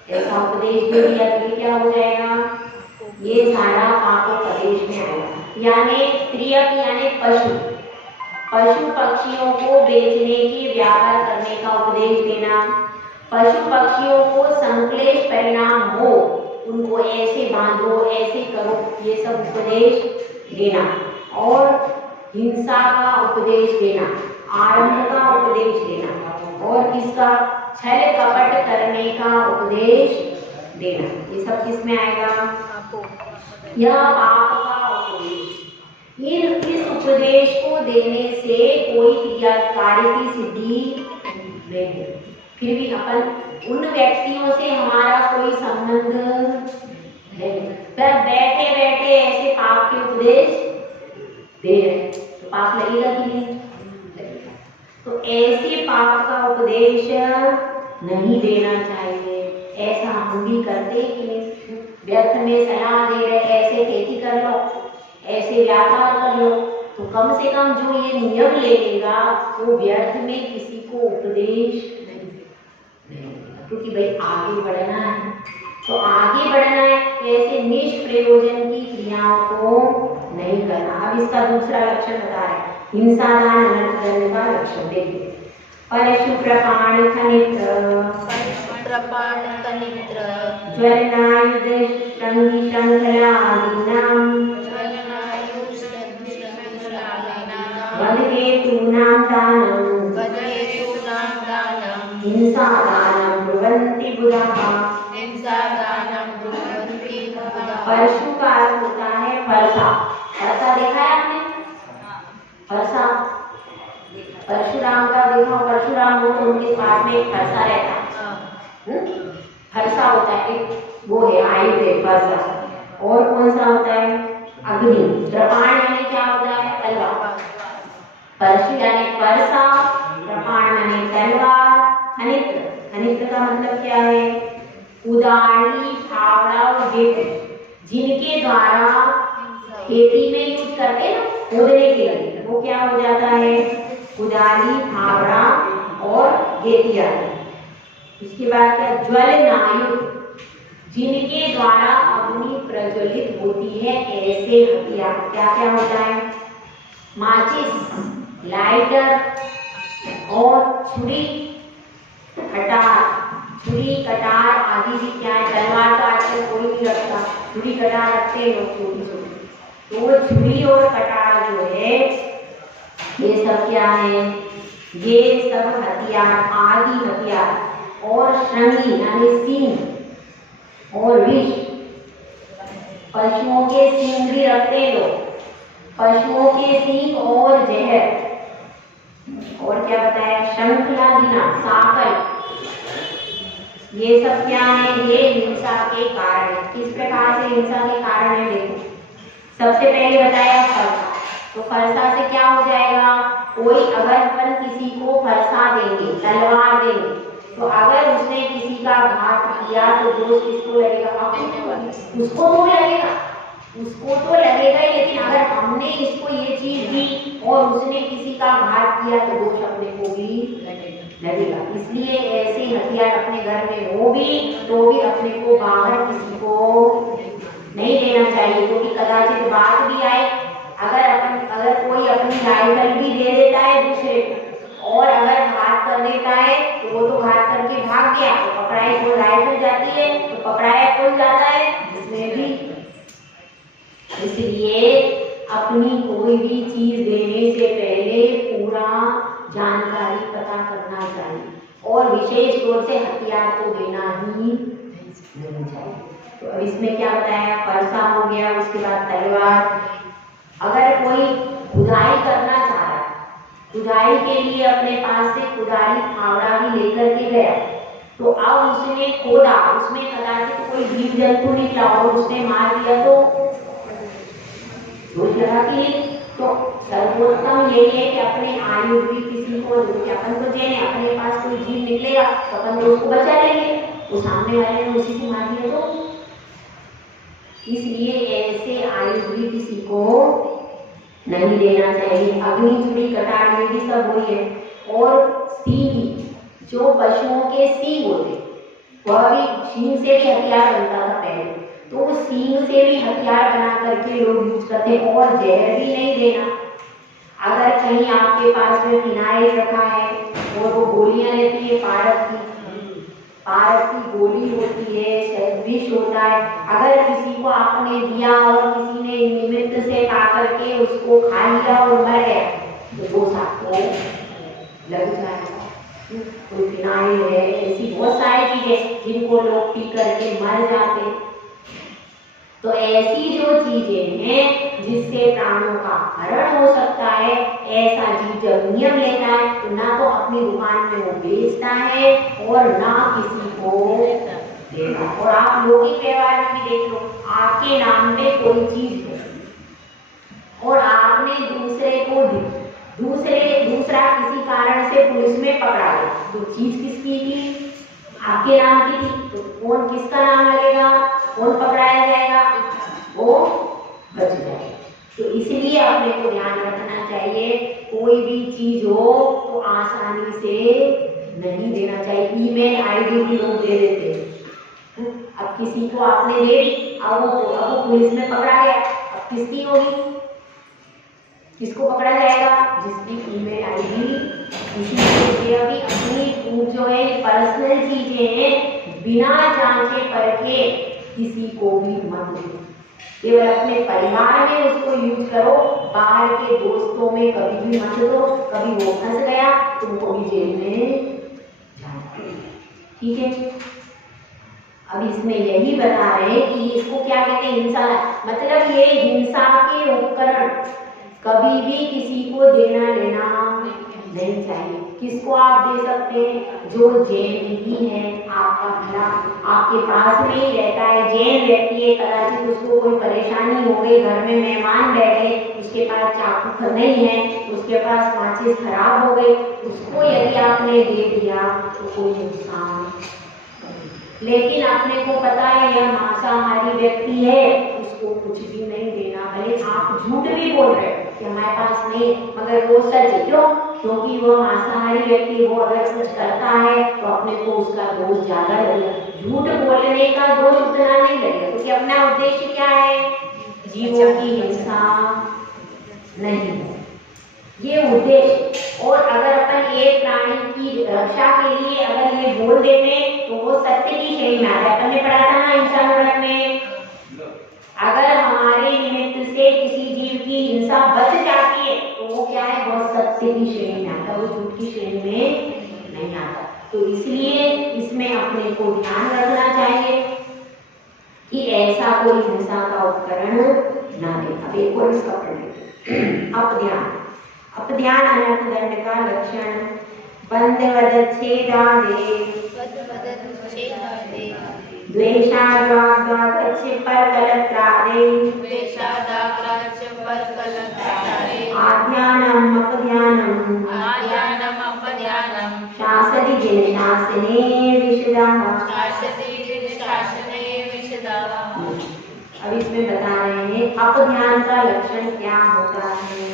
ऐसा उपदेश दे दिया तो ये क्या हो जाएगा? ये सारा पापोपदेश में आएगा। यानी त्रियक यानी पशु पक्षियों को बेचने की, व्यापार करने का उपदेश देना, पशु पक्षियों को संक्लेश परिणाम हो, उनको ऐसे बांधो, ऐसे करो, ये सब उपदेश देना। और हिंसा का उपदेश देना, आरंभ का उपदेश देना, और किसका? छल कपट करने का उपदेश देना। ये सब किसमें आएगा? यह पाप का उपदेश। इस उपदेश को देने से कोई क्रिया कार्य की सिद्धि नहीं है। फिर भी अपन उन व्यक्तियों से हमारा कोई संबंध नहीं, पर बैठे बैठे ऐसे पाप के उपदेश दे रहे, तो पाप लगेगा कि नहीं? तो ऐसे पाप का उपदेश नहीं देना चाहिए। ऐसा हम भी करते कि व्यर्थ में सलाह दे रहे, ऐसे खेती कर लो, ऐसे व्यापार कर लो, तो कम से कम जो ये नियम ले लेगा वो व्यर्थ में किसी को उपदेश नहीं, क्योंकि भाई आगे बढ़ना है। तो आगे बढ़ना है, ऐसे निष्प्रयोजन की क्रियाओं को नहीं करना। अब इसका दूसरा लक्षण बता रहे हैं, हिंसा दान अनंत दंड का लक्षण देखिए। परशु प्रपाण खनित्र ज्वलनायुध शंगी शंखलादीनां वधहेतूनां दानं हिंसा दानं ब्रुवन्ति बुधाः। परशु का अर्थ होता है फरसा। फरसा देखा है आपने? फरसा परशुराम का देखो, परशुराम हो तो उनके पास में एक फरसा रहता है। फरसा होता है, एक वो है आयुध है फरसा। और कौन सा होता है? अग्नि। कृपाण यानी क्या होता है? तलवार। परशु यानी फरसा, कृपाण यानी तलवार, खनित्र, खनित्र का मतलब क्या है? कुदाली, फावड़ा और गेहूं, जिनके द्वारा खेती में यूज करते हैं ना, खोदने के लिए, वो क्या हो जाता है? कुदाली, फावड़ा और गेतिया। इसके बाद क्या? ज्वलनायुध, जिनके द्वारा अग्नि प्रज्वलित होती है ऐसे हथियार। क्या क्या होता है? माचिस, लाइटर और छुरी, कटार। छुरी, कटार आदि भी क्या है? तलवार तो आजकल कोई नहीं रखता, छुरी कटार रखते हैं लोग छोटी छोटी। तो वो छुरी और कटार जो है ये सब क्या है? ये सब हथियार, आदि हथियार और श्रृंगी यानी सींग और विष। पशुओं के सींग भी रखते हैं लोग, पशुओं के सींग और जहर। और क्या बताया? श्रृंखला बिना साकल। ये सब क्या है? ये हिंसा के कारण है। किस प्रकार से हिंसा के कारण है? देखो, सबसे पहले बताया फरसा। तो फरसा से क्या हो जाएगा? कोई अगर अपन किसी को फरसा देंगे, तलवार देंगे, तो अगर उसने किसी का घात किया तो दोष किसको लगेगा? उसको तो लगेगा, उसको तो लगेगा ही। लेकिन अगर हमने इसको ये चीज दी और उसने किसी का घात किया तो दोष अपने को भी लगेगा। इसलिए ऐसे हथियार अपने घर में हो भी तो भी अपने को बाहर किसी को नहीं देना चाहिए, क्योंकि कदाचित बात भी आए। अगर कोई अपनी राइफल भी दे देता है दूसरे को और अगर घात कर देता है तो वो तो घात करके भाग गया, तो पकड़ाई को राइफल जाती है तो पकड़ाया कौन जाता है? इसमें भी। इसलिए अपनी कोई भी चीज देने से पहले पूरा जानकारी पता करना चाहिए और विशेष तौर से हथियार तो देना ही नहीं चाहिए। तो अब इसमें क्या बताया? फरसा हो गया, उसके बाद तलवार। अगर कोई खुदाई करना चाह रहा है, खुदाई के लिए अपने पास से खुदाई फावड़ा भी लेकर के गया, तो अब उसने खोदा, उसमें कदाचित कोई जीव जंतु निकला और उसने मार दिया तो दोष लगा कि नहीं? तो सर्वोत्तम यही है कि अपने आयु भी किसी को अपन तो जेने अपने पास कोई जीव निकलेगा तो अपन तो उसको बचा लेंगे, वो सामने वाले ने उसी को मार दिया तो। इसलिए ऐसे आयु भी किसी को नहीं देना चाहिए। अग्नि, छुरी, कटार में भी सब वही है। और सींग, जो पशुओं के सींग होते, वह भी सींग से भी हथियार बनता था पहले, तो उस सींग से भी हथियार बना करके लोग यूज करते। और जहर भी नहीं देना। अगर कहीं आपके पास में फिनाइल रखा है और वो गोलियां रहती है पारक की गोली होती है, शायद विष होता है, अगर किसी को आपने दिया और किसी ने निमित्त से खा करके उसको खा लिया और मर गया तो दोष आपको लग जाएगा। कोई फिनाइल है, ऐसी बहुत सारी चीजें जिनको लोग पी करके मर जाते। तो ऐसी जो चीजें हैं जिससे प्राणों का हरण हो सकता है, ऐसा चीज जब नियम लेता है तो ना तो अपनी दुकान में वो बेचता है और ना किसी को देता। और आप लौकिक व्यवहार में भी देख लो, आपके नाम पे कोई चीज है और आपने दूसरे को दूसरा किसी कारण से पुलिस में पकड़ा है, तो चीज किसकी थी? आपके नाम की थी, तो कौन किसका नाम लगेगा? कौन पकड़ाया जाएगा? वो बच जाएगा। तो इसलिए अपने को ध्यान रखना चाहिए, कोई भी चीज हो तो आसानी से नहीं देना चाहिए। ईमेल आईडी भी लोग दे देते हैं। अब किसी को आपने दे दी, अब वो पुलिस में पकड़ा गया, अब किसकी होगी? किसको पकड़ा जाएगा? जिसकी ईमेल आईडी। इसीलिए अभी अपनी जो है पर्सनल चीजें हैं बिना जांचे परखे किसी को भी मत दो। केवल अपने परिवार में उसको यूज करो, बाहर के दोस्तों में कभी भी मत दो। कभी वो फंस गया तुमको भी जेल में जाना। ठीक है, अब इसमें यही बता रहे हैं कि इसको क्या कहते हैं? हिंसा। मतलब ये हिंसा के उपकरण कभी भी किसी को देना लेना नहीं चाहिए। किसको आप दे सकते हैं? जो जैन ही है, आपका भला आपके पास में ही रहता है, जैन व्यक्ति है, कदाचित उसको कोई परेशानी हो गई, घर में मेहमान बैठे, उसके पास चाकू नहीं है, उसके पास माचिस खराब हो गई, उसको यदि आपने दे दिया तो कोई नुकसान। लेकिन अपने को पता है यह मांसाहारी व्यक्ति है, उसको कुछ भी नहीं देना। भले आप झूठ भी बोल रहे हो, कि हमारे पास नहीं है, मगर वो सच है। क्यों? क्योंकि वो मांसाहारी व्यक्ति, वो अगर कुछ करता है तो अपने को उसका दोष ज्यादा लगेगा, झूठ बोलने का दोष उतना नहीं लगेगा, क्योंकि अपना उद्देश्य क्या है? जीवों की हिंसा नहीं है, ये उद्देश्य। और अगर अपन एक प्राणी की रक्षा के लिए अगर ये बोल देते तो वो सत्य की श्रेणी में आता है। अपन ने पढ़ा था ना हिंसा निवारण में, अगर हमारे निमित्त से किसी जीव की हिंसा बच जाती है तो वो क्या है? वो सत्य की श्रेणी में आता है, वो झूठ की श्रेणी में नहीं आता। तो इसलिए इसमें अपने को ध्यान रखना चाहिए कि ऐसा कोई हिंसा का उपकरण ना दे। अब एक और इसका पढ़ लेते। अपध्यान अनर्थ दंड का लक्षण बंधवदच्छेदादे द्वेषाद्वागच्छ परकलत्रादे आध्यानम् अपध्यानम् शासति जिनशासने विशदः। अब इसमें बता रहे हैं अपध्यान का लक्षण क्या होता है।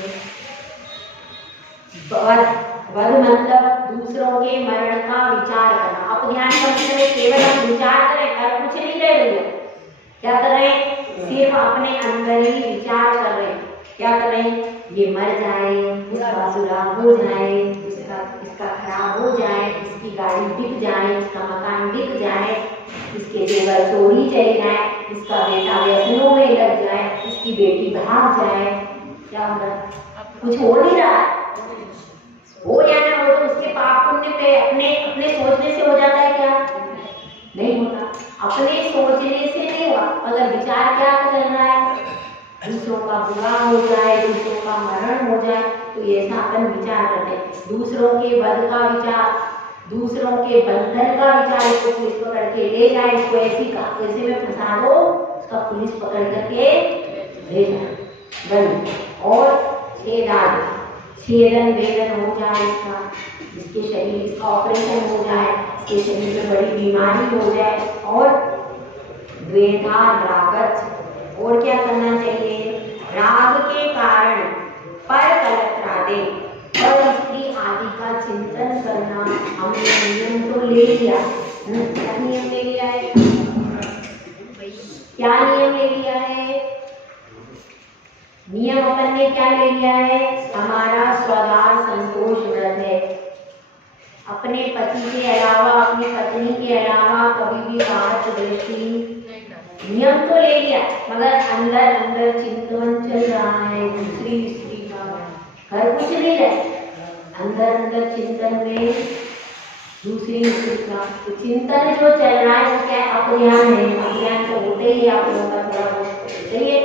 वध मतलब दूसरों के मरण का विचार करना। अपध्यान का मतलब केवल हम विचार करें, कर कुछ नहीं रहे, क्या कर रहे हैं? सिर्फ अपने अंदर ही विचार कर रहे हैं। क्या कर रहे हैं? ये मर जाए, इसका बुरा हो जाए, इसका खराब हो जाए, इसकी गाड़ी बिक जाए, इसका मकान बिक जाए, इसके जेवर चोरी चले जाए, इसका बेटा व्यसनों में लग जाए, इसकी बेटी भाग जाए। क्या हो रहा है? कुछ हो नहीं रहा है, हो जाना हो तो उसके पाप पुण्य पे अपने सोचने से हो जाता है क्या? नहीं होता, अपने सोचने से नहीं हुआ, मगर विचार क्या कर रहा है? दूसरों का बुरा हो जाए, दूसरों का मरण हो जाए, तो ऐसा अपन विचार करते हैं। दूसरों के वध का विचार, दूसरों के बंधन का विचार, इसको पुलिस पकड़ के ले जाए, इसको ऐसे में फंसा दो, उसका पुलिस पकड़ करके ले जाए। और छेदन वेदन हो जाए, इसके शरीर, इसका ऑपरेशन हो जाए, इसके शरीर में बड़ी बीमारी हो जाए। और द्वेधा रागच्छ, और क्या करना चाहिए? राग के कारण पर कलत्रादे, पर स्त्री आदि का चिंतन करना। हमने नियम तो ले लिया, क्या नियम ले लिया है? क्या नियम ले लिया है? नियम अपन ने क्या ले लिया है? हमारा स्वभाव संतोष व्रत है। अपने पति के अलावा, अपनी पत्नी के अलावा कभी भी बाहर दृष्टि, नियम तो ले लिया, मगर अंदर अंदर चिंतन चल रहा है दूसरी स्त्री का, कर कुछ नहीं रहे, अंदर अंदर चिंतन में दूसरी स्त्री का। तो चिंतन जो चल रहा है वो क्या? अपध्यान है। अपध्यान तो होते ही आप लोगों का थोड़ा बहुत चाहिए,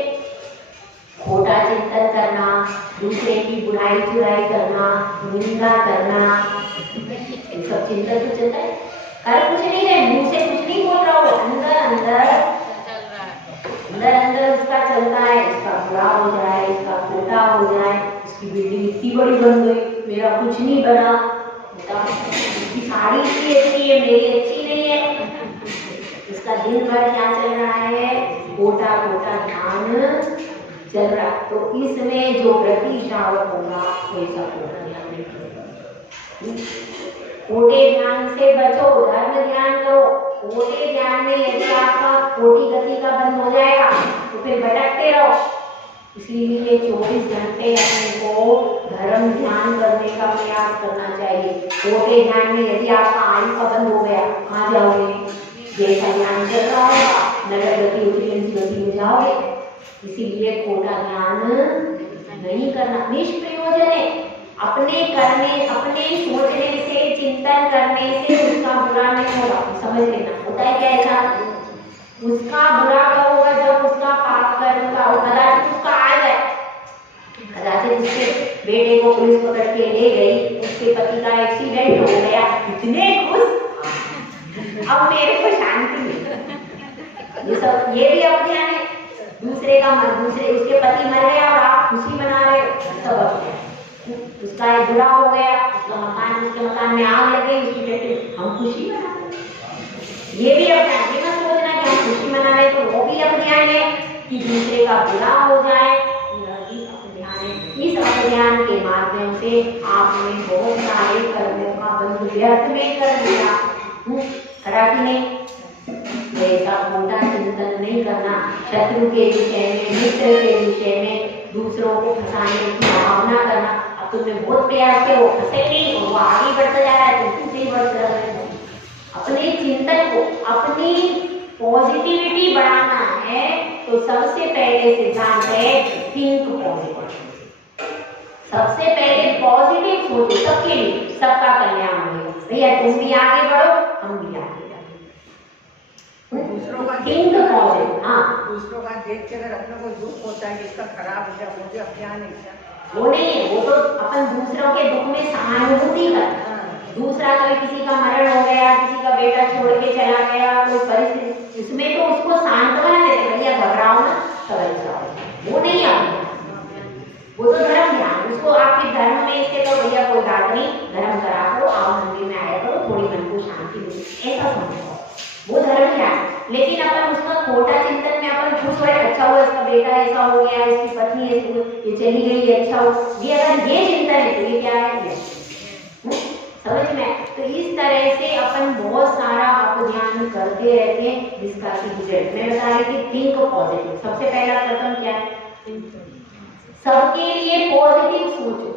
खोटा चिंतन करना, दूसरे की बुराई चुराई करना, निंदा करना, ये सब चिंतन तो चलता है। कर कुछ नहीं रहे, मुंह से कुछ नहीं बोल रहा हो, अंदर अंदर उसका चलता है, इसका बुरा हो जाए, इसका खोटा हो जाए, इसकी बिल्डिंग इतनी बड़ी बन गई, मेरा कुछ नहीं बना, इसकी साड़ी इतनी अच्छी है, मेरी अच्छी नहीं है। इसका दिन भर क्या चल रहा है? खोटा ध्यान चल रहा। तो इसमें जो प्रतिशावक होगा वैसा खोटा ध्यान नहीं करेगा। खोटे ध्यान से बचो, धर्म ध्यान करो। खोटे ध्यान में यदि आपका खोटी गति का बंद हो जाएगा तो फिर भटकते रहो। इसीलिए 24 घंटे अपने को धर्म ध्यान करने का प्रयास करना चाहिए। खोटे ध्यान में यदि आपका आयु का बंद हो गया, कहाँ जाओगे? जैसा ध्यान चल रहा होगा नगर गति गति में जाओगे। इसीलिए खोटा ध्यान नहीं करना, निष्प्रयोजन है। अपने करने, अपने सोचने से, चिंतन करने से उसका बुरा नहीं होगा, समझ लेना। होता है क्या ऐसा? उसका बुरा कब होगा? जब उसका पाप कर्म का होगा। कदाचित उसका आ जाए, कदाचित उसके बेटे को पुलिस पकड़ के ले गई, उसके पति का एक्सीडेंट हो गया, इतने खुश, अब मेरे को शांति मिली। ये सब, ये भी अपध्यान है। दूसरे उसके पति मर गया और आप खुशी मना रहे हो, सब अपध्यान। उसका एक बुरा हो गया, उसके मकान में आग लग गई, उसकी बेटी, हम खुशी मना रहे, ये भी अपध्यान। ये मत सोचना कि हम खुशी मना रहे तो वो भी अपध्यान है, कि दूसरे का बुरा हो जाए, यह भी अपध्यान है। इस ज्ञान के माध्यम से आपने बहुत सारे कर्मों का बंध व्यर्थ में कर दिया। करा कि नहीं? ऐसा खोटा चिंतन नहीं करना, शत्रु के विषय में, मित्र के विषय में, दूसरों को फंसाने की भावना करना। अब तुमने बहुत प्रयास किया, वो फंसे नहीं और वो आगे बढ़ता जा रहा है, तुम पीछे बढ़ रहे हो। अपने चिंतन को, अपनी पॉजिटिविटी बढ़ाना है तो सबसे पहले सिद्धांत है थिंक पॉजिटिव। सबसे पहले पॉजिटिव सोचो, सबके लिए, सबका कल्याण हो। भैया तुम भी आगे बढ़ो, हम भी आगे बढ़ो। दूसरों का थिंक पॉजिटिव। हाँ, दूसरों का देख के अगर अपने को दुख होता है कि इसका खराब हो जाए, मुझे अब क्या नहीं क्या वो नहीं है, वो तो अपन दूसरों के दुख में सहानुभूति करते हैं। दूसरा कभी किसी का मरण हो गया, किसी का बेटा छोड़ के चला गया, कोई परिस्थिति, इसमें तो उसको सांत्वना देते, भैया घबराओ ना, सब अच्छा हो। वो नहीं आता, वो तो धर्म ध्यान, उसको आपके धर्म में इसके तो भैया कोई बात नहीं, धर्म करा करो, आओ मंदिर में आया करो, थोड़ी मन को शांति मिले, ऐसा समझो, वो धर्म ध्यान। लेकिन अपन उसका खोटा चिंतन में अपन खुश हो, अच्छा हुआ इसका बेटा ऐसा हो गया, इसकी पत्नी ये चली गई, अच्छा हो, ये अगर ये चिंतन है तो ये क्या है? समझ में? तो इस तरह से अपन बहुत सारा अपध्यान करते रहते हैं, जिसका कि रिजल्ट मैं बता रही थी थिंक पॉजिटिव। सबसे पहला कदम क्या है? सबके लिए पॉजिटिव सोचो,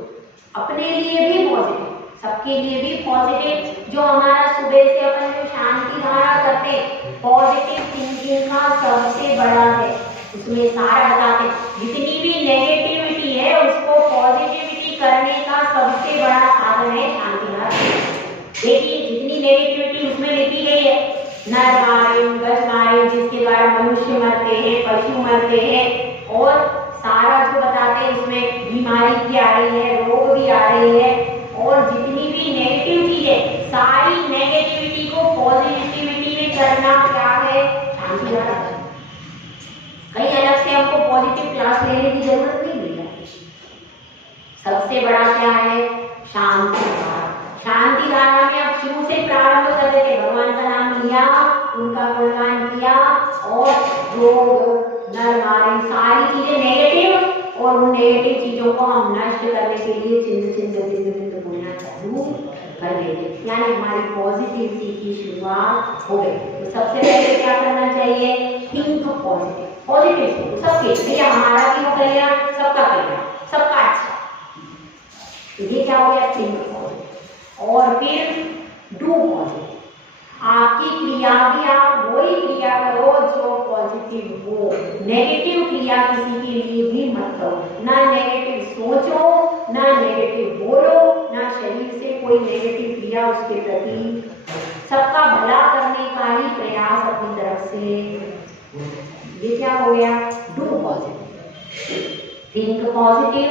अपने लिए भी पॉजिटिव, सबके लिए भी पॉजिटिव। जो हमारा सुबह से अपन जो शांति धारा करते हैं, पॉजिटिव थिंकिंग का सबसे बड़ा है, उसमें सारा बताते हैं। जितनी भी नेगेटिविटी है उसको पॉजिटिविटी करने का सबसे बड़ा साधन है शांति धारा। देखिए जितनी नेगेटिविटी उसमें लिखी गई है, नर मारे, गज मारे, जिसके द्वारा मनुष्य मरते हैं, पशु मरते हैं, और सारा जो बताते हैं उसमें बीमारी भी आ रही है, रोग भी आ रही है, और जितनी भी नेगेटिव चीज है, सारी नेगेटिविटी को पॉजिटिविटी में करना क्या है? शांति धारा। कहीं अलग से हमको पॉजिटिव क्लास लेने की जरूरत नहीं है। सबसे बड़ा क्या है? शांति धारा। शांति धारा में आप शुरू से प्रारंभ कर देते, भगवान का नाम लिया, उनका गुणगान किया, और रोग, नर मारे, सारी चीजें नेगेटिव, और उन नेगेटिव चीजों को हम नष्ट करने के लिए चिंत चिंत चिंत बोलना चालू कर देते, यानी हमारी पॉजिटिविटी की शुरुआत हो गई। तो सबसे पहले क्या करना चाहिए? Think positive. पॉजिटिव सबके, भैया हमारा भी हो कल्याण, सबका कल्याण, सबका अच्छा। ये क्या हो गया? Think positive. और फिर डू पॉजिटिव। आपकी क्रिया भी आप वही क्रिया करो जो पॉजिटिव हो, नेगेटिव क्रिया किसी के लिए भी मत करो। ना नेगेटिव सोचो, ना नेगेटिव बोलो, ना शरीर से कोई नेगेटिव क्रिया उसके प्रति। सबका भला करने का ही प्रयास अपनी तरफ से। ये क्या हो गया? Do positive, think positive,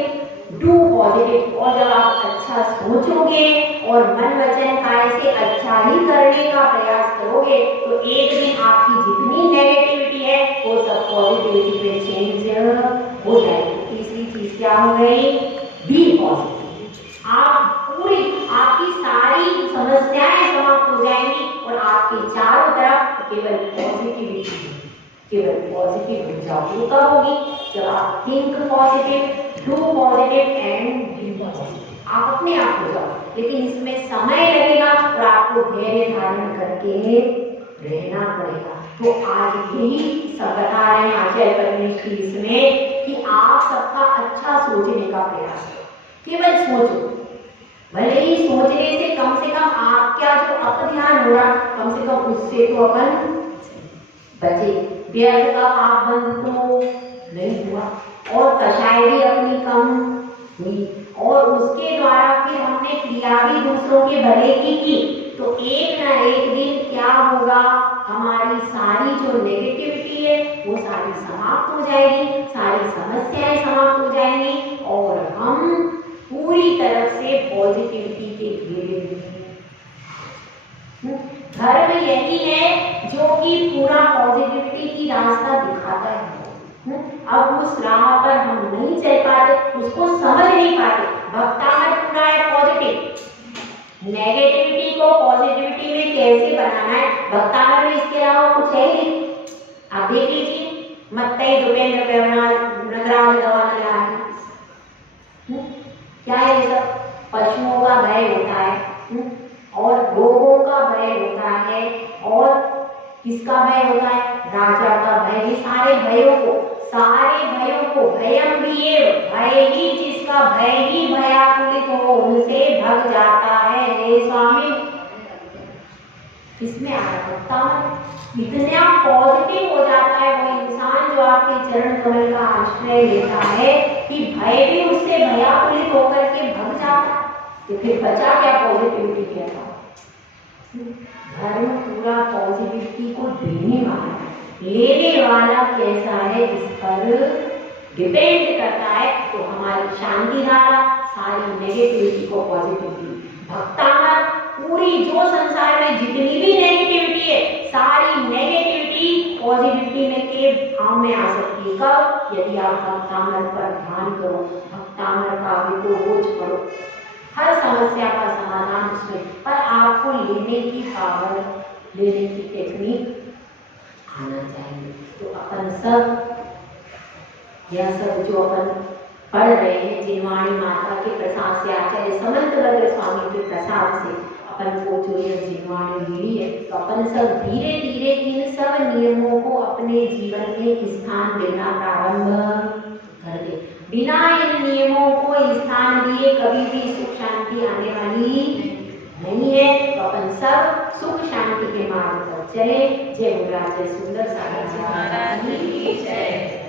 do positive. और जब आप अच्छा सोचोगे और मन वचन काय से अच्छा ही करने का प्रयास करोगे, तो एक दिन आपकी जितनी नेगेटिविटी है वो सब पॉजिटिविटी में चेंज हो जाएगी। तीसरी चीज क्या हो गई? Be positive. आप पूरी, आपकी सारी समस्याएं समाप्त हो जाएंगी और आपके चारों तरफ केवल पॉजिटिविटी, केवल पॉजिटिव हो जाओगे। कब होगी? जब आप think positive, do positive and be positive, आप अपने आप हो जाओ। लेकिन इसमें समय लगेगा और आपको धैर्य धारण करके रहना पड़ेगा। तो आज यही सब बता रहे हैं आचार्य परमेश्वरी इसमें कि आप सबका अच्छा सोचने का प्रयास करो, केवल सोचो। भले ही सोचने से कम आपका जो अपध्यान हो रहा, कम से कम उससे तो अपन बचे। व्यर्थ का पाप बंद तो नहीं हुआ, और कषाय भी अपनी कम हुई, और उसके द्वारा फिर हमने क्रिया भी दूसरों के भले की। तो एक ना एक दिन क्या होगा? हमारी सारी जो नेगेटिविटी है वो सारी समाप्त हो जाएगी, सारी समस्याएं समाप्त हो जाएंगी, और हम पूरी तरह से पॉजिटिविटी के घेरे में। धर्म यही है जो कि पूरा पॉजिटिविटी की रास्ता दिखाता है। अब उस राह पर हम नहीं चल पाते, उसको समझ नहीं पाते। भक्तामृत पूरा है पॉजिटिव, नेगेटिविटी को पॉजिटिविटी में कैसे बनाना है, भक्तामृत में इसके अलावा कुछ है ही। आप देख लीजिए, मत्तई, दुपेंद्र, नगराज, गवानलाल, भयम भी भय ही, जिसका भय ही भयाकुलित हो उनसे भग जाता है। हे स्वामी, इसमें आया भक्तामृत, इतना पॉजिटिव हो जाता है वो इंसान जो आपके चरण कमल का आश्रय लेता है कि भय भी उससे भयाकुलित होकर के भग जाता। तो फिर बचा क्या पॉजिटिविटी क्या था? धर्म पूरा पॉजिटिविटी को देने वाला है, लेने वाला कैसा है इस पर डिपेंड करता है। तो हमारी शांति धारा सारी नेगेटिविटी को पॉजिटिविटी, भक्तामृत पूरी जो संसार में जितनी भी नेगेटिविटी है सारी नेगेटिविटी पॉजिटिविटी में के भाव में आ सकती है। कब? यदि आप भक्तामृत पर ध्यान करो, भक्तामृत काव्य को रोज पढ़ो, हर समस्या का समाधान उसमें, पर आपको लेने की पावर, लेने की टेक्निक आना चाहिए। तो अपन सब यह सब जो अपन पढ़ रहे हैं जिनवाणी माता के प्रसाद से, आचार्य समंत भद्र स्वामी के प्रसाद से अपन को जो यह जिनवाणी मिली है, तो अपन सब धीरे धीरे इन सब नियमों को अपने जीवन में स्थान देना प्रारंभ कर दे। बिना इन नियमों को स्थान दिए कभी भी सुख शांति आने वाली नहीं है। तो अपन सब सुख शांति के मार्ग पर चले। जय मुरार, जय सुंदर सागर जी महाराज की जय।